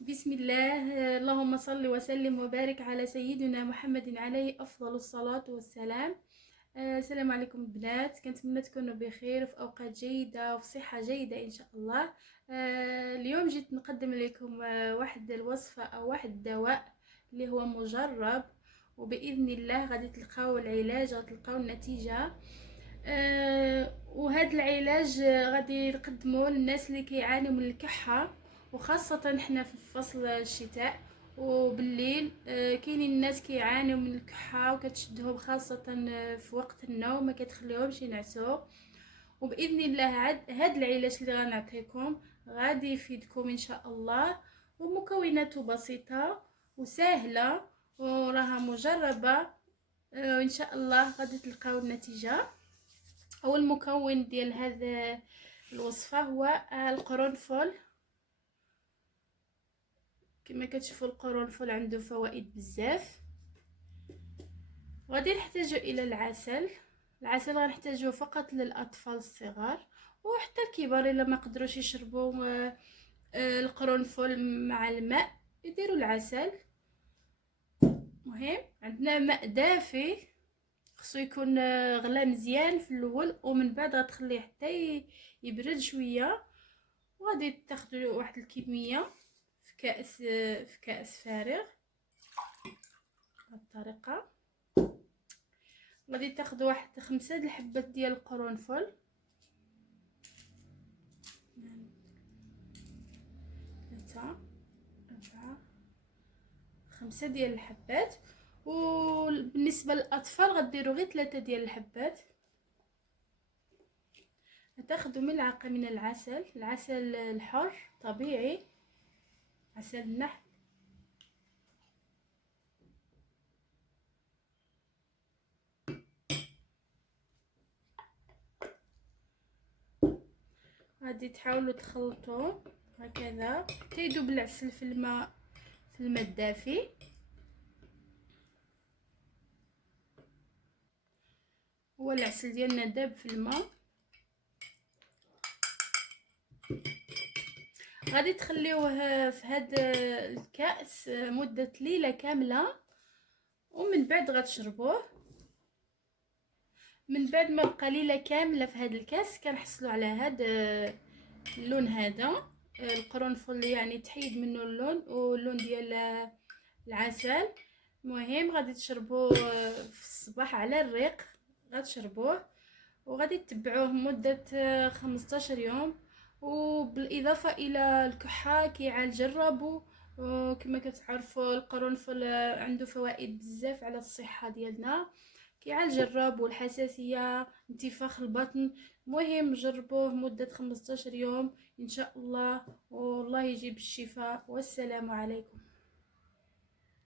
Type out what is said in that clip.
بسم الله. اللهم صل وسلم وبارك على سيدنا محمد عليه أفضل الصلاة والسلام. السلام عليكم البنات، كنتمنى تكونوا بخير وفي أوقات جيدة وفي صحة جيدة إن شاء الله. اليوم جيت نقدم لكم واحد الوصفة أو واحد الدواء اللي هو مجرب، وبإذن الله غادي تلقاو العلاج، غادي تلقاو النتيجة. وهذا العلاج غادي نقدمه للناس اللي كيعانيوا من الكحة، وخاصة حنا في فصل الشتاء وبالليل. كاينين الناس كيعانيوا من الكحة وكتشدهم خاصة في وقت النوم، ما كتخليهمش ينعسوا. وباذن الله هاد العلاج اللي غنعطيكم غادي يفيدكم ان شاء الله، ومكوناته بسيطة وسهلة وراها مجربة. وان شاء الله غادي تلقاو النتيجة. اول مكون ديال هذا الوصفه هو القرنفل. كما كتشوفوا القرنفل عنده فوائد بزاف. غادي نحتاج الى العسل غنحتاجوه فقط للاطفال الصغار، وحتى الكبار الا ما قدروش يشربوا القرنفل مع الماء يديروا العسل. مهم عندنا ماء دافي، خصو يكون غلا مزيان في الاول، ومن بعد غتخليه حتى يبرد شويه، وغادي تاخذوا واحد الكميه في كاس فارغ. بهذه الطريقه غادي تاخذوا واحد 5 د الحبات ديال القرنفل، 3 4 5 ديال الحبات. وبالنسبه للاطفال غديروا غير 3 ديال الحبات. تاخذوا ملعقه من العسل الحر طبيعي، عسل النحل. غادي تحاولوا تخلطوه هكذا تيذوب العسل في الماء الدافي. هو العسل ديالنا داب في الماء، غادي تخليوه في هذا الكأس مدة ليلة كاملة، ومن بعد غتشربوه. من بعد ما بقى ليلة كاملة في هذا الكاس كنحصلوا على هذا اللون هذا. القرنفل يعني تحيد منه اللون واللون ديال العسل. مهم غادي تشربوه في الصباح على الريق، غتشربوه وغادي تتبعوه مدة 15 يوم. وبالاضافه الى الكحه كيعالج الربو، وكما كتعرفوا القرنفل عنده فوائد بزاف على الصحه ديالنا، كيعالج الربو والحساسيه، انتفاخ البطن. مهم جربوه مده 15 يوم ان شاء الله، والله يجيب الشفاء. والسلام عليكم.